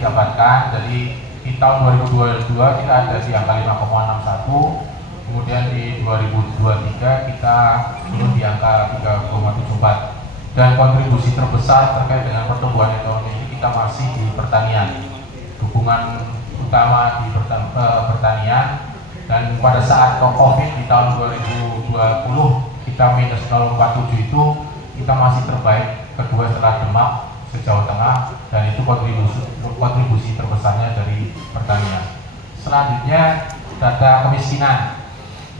didapatkan. Jadi di tahun 2022 kita ada di angka 5,61, kemudian di 2023 kita turun di angka 3,74. Dan kontribusi terbesar terkait dengan pertumbuhan ekonomi ini kita masih di pertanian. Dukungan utama di pertanian, dan pada saat COVID di tahun 2020 kita minus 0,47 itu kita masih terbaik kedua setelah Demak se-Jawa Tengah, dan itu kontribusi terbesarnya dari pertanian. Selanjutnya data kemiskinan.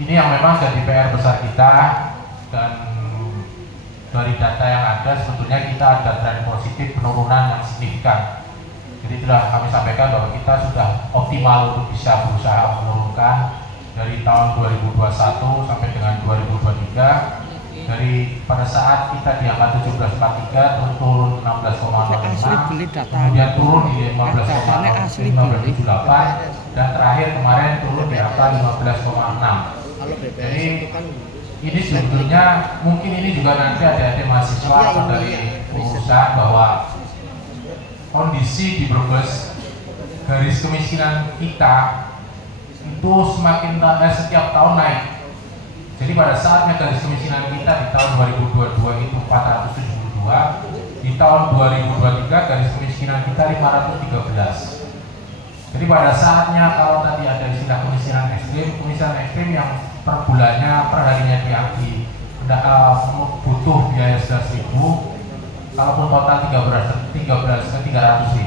Ini yang memang jadi PR besar kita, dan dari data yang ada sebetulnya kita ada tren positif penurunan yang signifikan. Jadi sudah kami sampaikan bahwa kita sudah optimal untuk bisa berusaha menurunkan dari tahun 2021 sampai dengan 2023. Dari pada saat kita di angka 17,43 turun 16,05, kemudian turun di 15,578, dan terakhir kemarin turun di angka 15,6. Jadi ini sebetulnya mungkin ini juga nanti adik-adik mahasiswa atau dari pengusaha bahwa kondisi di Brebes, garis kemiskinan kita itu semakin setiap tahun naik. Jadi pada saatnya garis kemiskinan kita di tahun 2022 itu 472, di tahun 2023 garis kemiskinan kita 513. Jadi pada saatnya kalau tadi ada istilah kemiskinan ekstrim yang per bulannya, per harinya butuh biaya 11.000, kalaupun total 300.000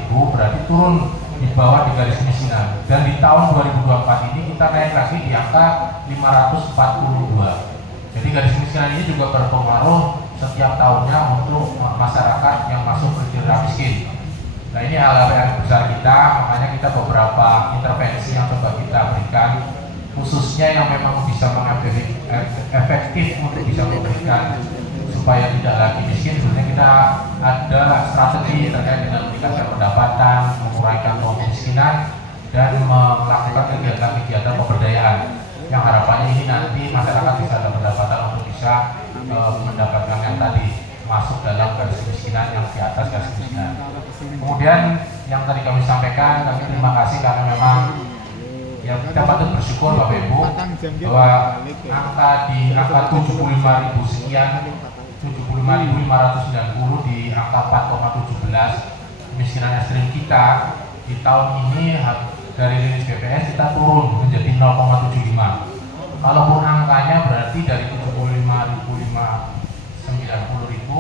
berarti turun di bawah di garis kemiskinan. Dan di tahun 2024 ini kita naik lagi di angka 542. Jadi garis kemiskinan ini juga berpengaruh setiap tahunnya untuk masyarakat yang masuk kriteria miskin. Nah, ini hal-hal yang besar kita, makanya kita beberapa intervensi yang coba kita berikan, khususnya yang memang bisa efektif untuk bisa memberikan supaya tidak lagi miskin. Sebenarnya kita ada strategi terkait dengan meningkatkan pendapatan, mengurangi kemiskinan, dan melakukan kegiatan-kegiatan pemberdayaan yang harapannya ini nanti masyarakat bisa ada pendapatan untuk bisa mendapatkan yang tadi masuk dalam garis kemiskinan yang di atas garis kemiskinan. Kemudian yang tadi kami sampaikan, kami terima kasih karena memang ya kita patut bersyukur Bapak Ibu bahwa angka di angka 75.000 sekian, 75.590 di angka 4,17 kemiskinan ekstrim kita di tahun ini dari rilis BPS kita turun menjadi 0,75. Kalaupun angkanya berarti dari 75.590.000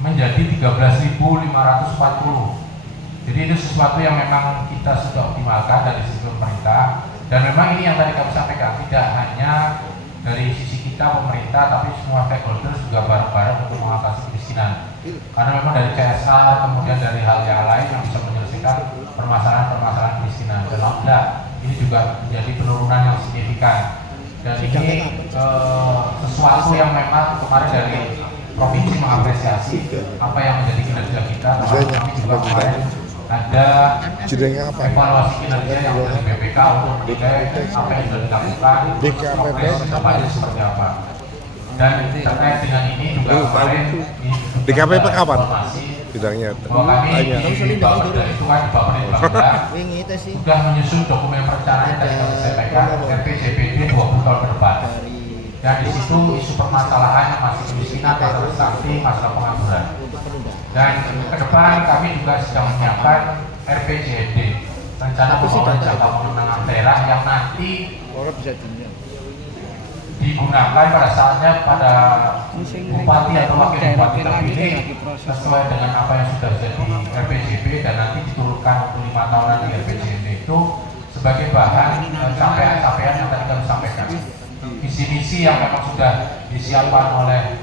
menjadi 13.540. Jadi itu sesuatu yang memang kita sudah optimalkan dari sisi pemerintah, dan memang ini yang tadi kami sampaikan tidak hanya dari sisi kita pemerintah, tapi semua stakeholder juga bareng-bareng untuk mengatasi kemiskinan. Karena memang dari CSR kemudian dari hal yang lain yang bisa menyelesaikan permasalahan-permasalahan kemiskinan. Dan alhamdulillah ini juga menjadi penurunan yang signifikan. Dan ini sesuatu yang memang kemarin dari provinsi mengapresiasi apa yang menjadi kinerja kita. Kami juga kemarin ada evaluasi kinerja yang dari BPK untuk menilai apa yang sudah dilakukan, progres kedepannya seperti apa. Dan terkait dengan ini juga kemarin DKPP kapan bidangnya? Kami di Bapeda itu kan di Bapeda sudah menyusun dokumen perencanaan tadi kami sampaikan RPJPD 20 tahun ke depan. Dan di situ isu permasalahan masih kemiskinan, masalah stunting, masalah pengangguran. Dan ke depan kami juga sedang menyiapkan RPJMD, rencana pembangunan jangka menengah daerah, yang nanti digunakan pada saatnya pada bupati atau wakil bupati terpilih sesuai dengan apa yang sudah jadi RPJP, dan nanti diturunkan untuk 5 tahunan di RPJMD itu sebagai bahan capaian-capaian yang tadi kami sampaikan. Visi-misi yang memang sudah disiapkan oleh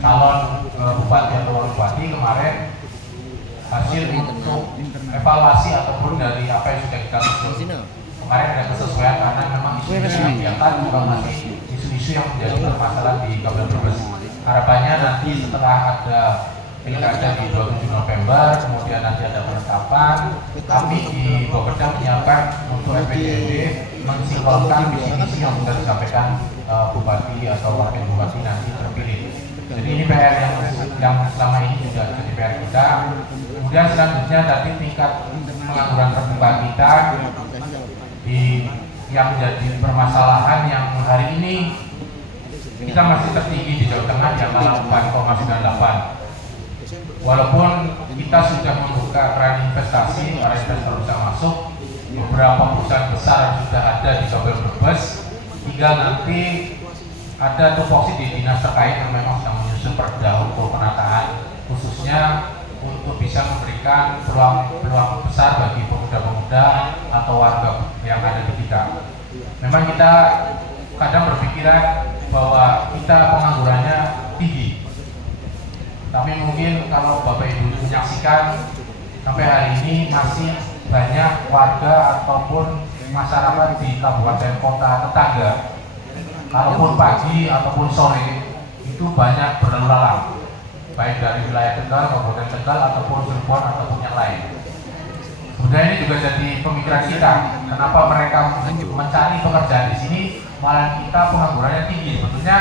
calon bupati atau wakil bupati kemarin, hasil untuk evaluasi ataupun dari apa yang sudah kita susun kemarin ada kesesuaian, karena memang isu-isu yang diangkat juga masih isu-isu yang menjadi permasalahan di Kabupaten Brebes. Harapannya nanti setelah ada pilkada di 27 November, kemudian nanti ada penetapan, kami di Bapeda menyiapkan untuk RPJMD mensinkronkan visi-misi yang sudah disampaikan bupati atau wakil bupati nanti terpilih. Jadi ini PR yang selama ini juga jadi PR kita. Kemudian selanjutnya tadi tingkat pengangguran terbuka kita yang menjadi permasalahan yang hari ini kita masih tertinggi di Jawa Tengah di angka 8,98. Walaupun kita sudah membuka keran investasi, para investor bisa masuk, beberapa perusahaan besar sudah ada di Kabupaten Brebes, tinggal nanti ada tupoksi di dinas terkait yang memang sedang menyusun perda hukum penataan, khususnya untuk bisa memberikan peluang besar bagi pemuda-pemuda atau warga yang ada di kita. Memang kita kadang berpikiran bahwa kita penganggurannya tinggi, tapi mungkin kalau Bapak Ibu menyaksikan sampai hari ini masih banyak warga ataupun masyarakat di kabupaten kota tetangga, kalaupun pagi ataupun sore itu banyak berlalu lalang, baik dari wilayah Tegal, Kabupaten Tegal ataupun Cirebon ataupun yang lain. Sebenarnya ini juga jadi pemikiran kita, kenapa mereka mencari pekerjaan di sini, malah kita penganggurannya tinggi. Sebetulnya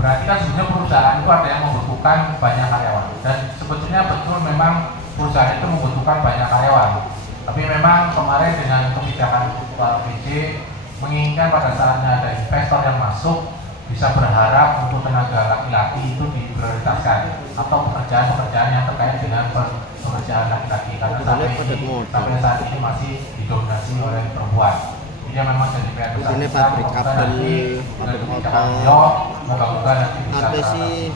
berarti kan sebenarnya perusahaan itu ada yang membutuhkan banyak karyawan, dan sebetulnya betul memang perusahaan itu membutuhkan banyak karyawan. Tapi memang kemarin dengan kebijakan Pak PJ menginginkan pada saatnya ada investor yang masuk bisa berharap untuk tenaga laki-laki itu diprioritaskan atau pekerjaan-pekerjaan yang terkait dengan pekerjaan laki-laki, karena sampai saat ini masih didominasi oleh perempuan. Ini memang jadi PR besar ini kita. pabrik kabel, pabrik motor, moga-moga nanti bisa ada sih.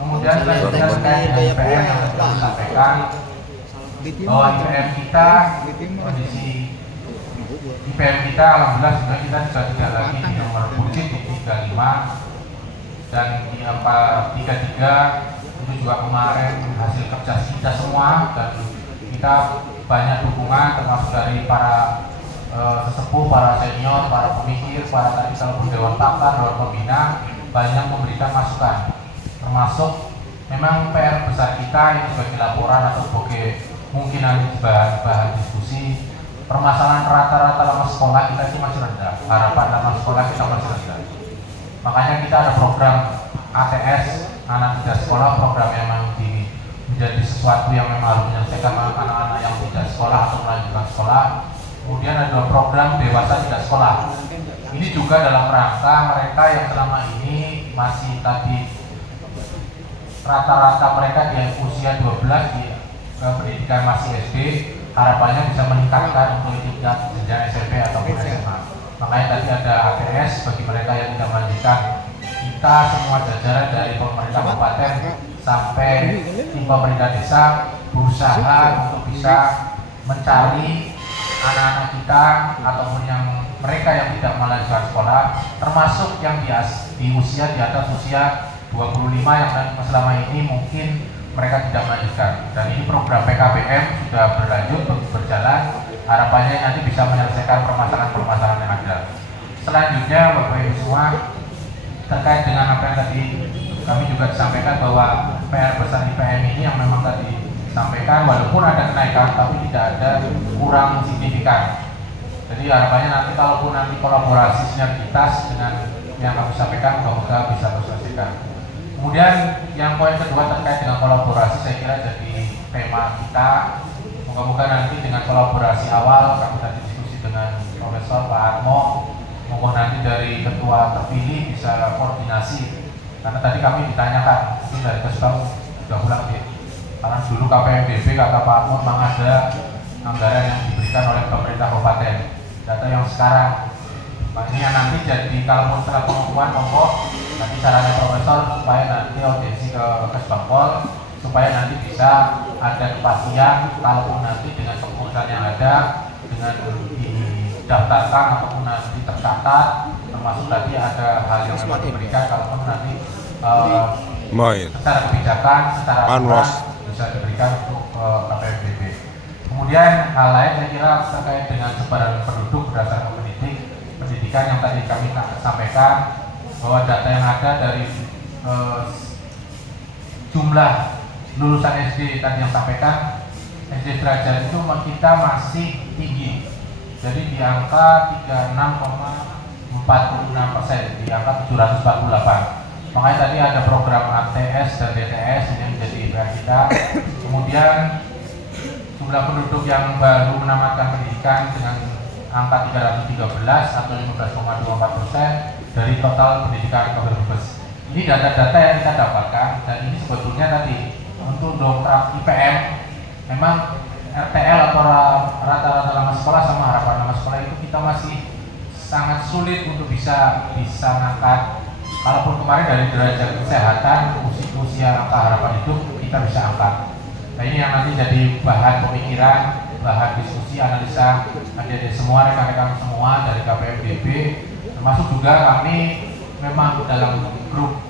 kemudian selanjutnya terkait dengan IPM yang sudah disampaikan bahwa IPM kita, kondisi IPM kita alhamdulillah sudah kita tidak lagi di nomor buncit di 35 dan di angka 33. Itu juga kemarin hasil kerja kita semua, dan kita banyak dukungan termasuk dari para sesepuh, para senior, para pemikir, para tadi kalau dewan pakar, dewan pembina banyak memberikan masukan, termasuk memang PR besar kita ini sebagai laporan atau sebagai mungkin nanti bahan diskusi. Permasalahan rata-rata lama sekolah kita itu masih rendah, harapan lama sekolah kita masih rendah. Makanya kita ada program ATS, anak tidak sekolah, program yang memang menjadi sesuatu yang memang harus menyelesaikan anak-anak yang tidak sekolah atau melanjutkan sekolah. Kemudian ada program dewasa tidak sekolah. Ini juga dalam rangka mereka yang selama ini masih tadi rata-rata mereka di usia 12 di pendidikan masih SD, harapannya bisa meningkatkan untuk tingkat jenjang SMP ataupun SMA. Makanya tadi ada ATS bagi mereka yang tidak melanjutkan. Kita semua jajaran dari pemerintah kabupaten sampai tim pemerintah desa berusaha untuk bisa mencari anak-anak kita ataupun yang mereka yang tidak melanjutkan sekolah, termasuk yang di usia di atas usia 25 yang selama ini mungkin mereka tidak melanjutkan. Dan ini program PKBM sudah berjalan, harapannya nanti bisa menyelesaikan permasalahan-permasalahan yang ada. Selanjutnya Bapak Ibu semua, terkait dengan apa yang tadi kami juga disampaikan bahwa PR besar IPM ini yang memang tadi disampaikan, walaupun ada kenaikan tapi tidak ada kurang signifikan. Jadi harapannya nanti kalaupun nanti kolaborasi sinergitas dengan yang kami sampaikan, semoga bisa terselesaikan. Kemudian yang poin kedua terkait dengan kolaborasi, saya kira jadi tema kita. Moga-moga nanti dengan kolaborasi awal kami tadi diskusi dengan Profesor Pak Atmo, moga nanti dari ketua terpilih bisa koordinasi, karena tadi kami ditanyakan mungkin dari Kesbang sudah pulang ya, karena dulu KPMBB kata Pak Atmo memang ada anggaran yang diberikan oleh pemerintah kabupaten. Data yang sekarang ini yang nanti jadi kalaupun setelah pengumuman monggo nanti caranya Profesor supaya nanti audiensi ke Kesbangpol supaya nanti bisa ada kepastian kalaupun nanti dengan keputusan yang ada dengan didaftarkan ataupun nanti tercatat, termasuk tadi ada hal yang memang diberikan kalaupun nanti secara kebijakan, secara aturan bisa diberikan untuk KPMBB. Kemudian hal lain saya kira terkait dengan sebaran penduduk berdasarkan pendidikan yang tadi kami sampaikan, bahwa data yang ada dari jumlah lulusan SD tadi yang sampaikan, SD Derajat itu kita masih tinggi, jadi di angka 36,46%, di angka 748. Makanya tadi ada program ATS dan DTS ini yang menjadi PR kita. Kemudian jumlah penduduk yang baru menamatkan pendidikan dengan angka 313 atau 15,24% dari total pendidikan Kabupaten Brebes. Ini data-data yang kita dapatkan, dan ini sebetulnya tadi untuk dongkrak IPM memang RTL atau rata-rata nama sekolah sama harapan nama sekolah itu kita masih sangat sulit untuk bisa ngangkat. Kalaupun kemarin dari derajat kesehatan usia angka harapan hidup kita bisa angkat. Nah ini yang nanti jadi bahan pemikiran, bahan diskusi, analisa adik-adik semua, rekan-rekan semua dari KPMDB, termasuk juga kami memang dalam grup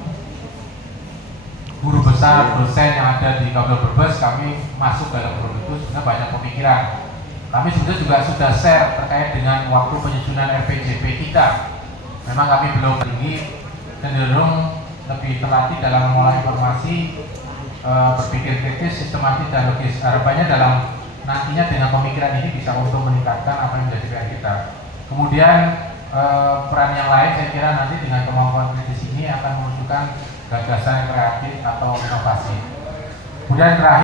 guru besar dosen yang ada di Kabupaten Brebes, kami masuk dalam grup itu sebenarnya banyak pemikiran. Kami sebenarnya juga sudah share terkait dengan waktu penyusunan RPJP kita. Memang kami belum tinggi, cenderung lebih terlatih dalam mengolah informasi, berpikir kritis, sistematis dan logis. Harapannya dalam nantinya dengan pemikiran ini bisa untuk meningkatkan apa yang menjadi PR kita. Kemudian peran yang lain saya kira nanti dengan kemampuan kritis ini akan menunjukkan gagasan yang kreatif atau inovasi. Kemudian terakhir